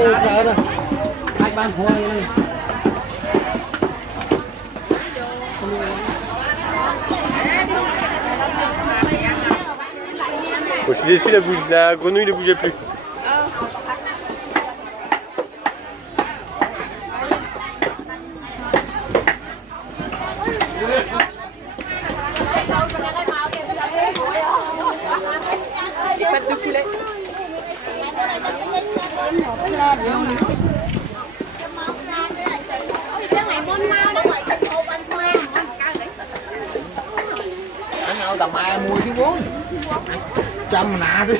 Bon, je suis déçu, la grenouille ne bougeait plus. Les pattes de poulet. Anh nào tầm ai mua chứ bố trăm nạ đi.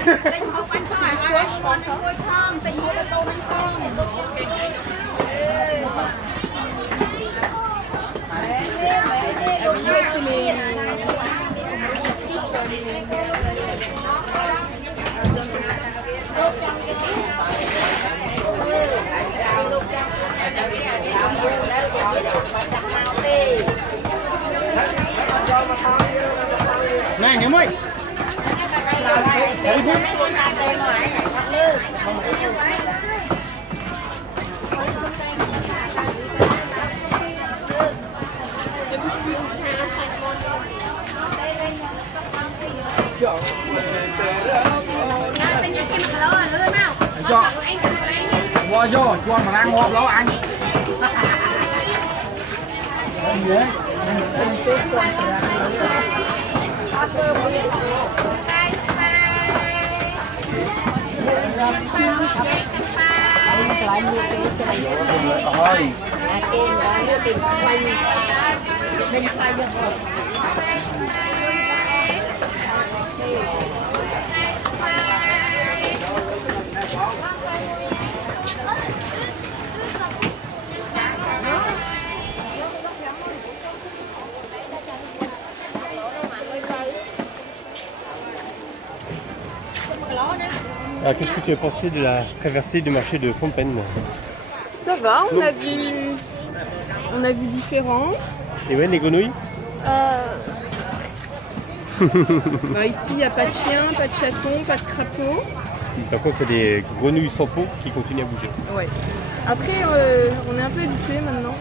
Này nếu mày cho vô mà ăn ngon đó anh. Alors, qu'est-ce que tu as pensé de la traversée du marché de Fontpenne? Ça va, on a vu différents. Et ouais, les grenouilles? Bah, ici, il n'y a pas de chien, pas de chaton, pas de crapaud. Par contre, il y a des grenouilles sans peau qui continuent à bouger. Ouais. Après, on est un peu habitué maintenant.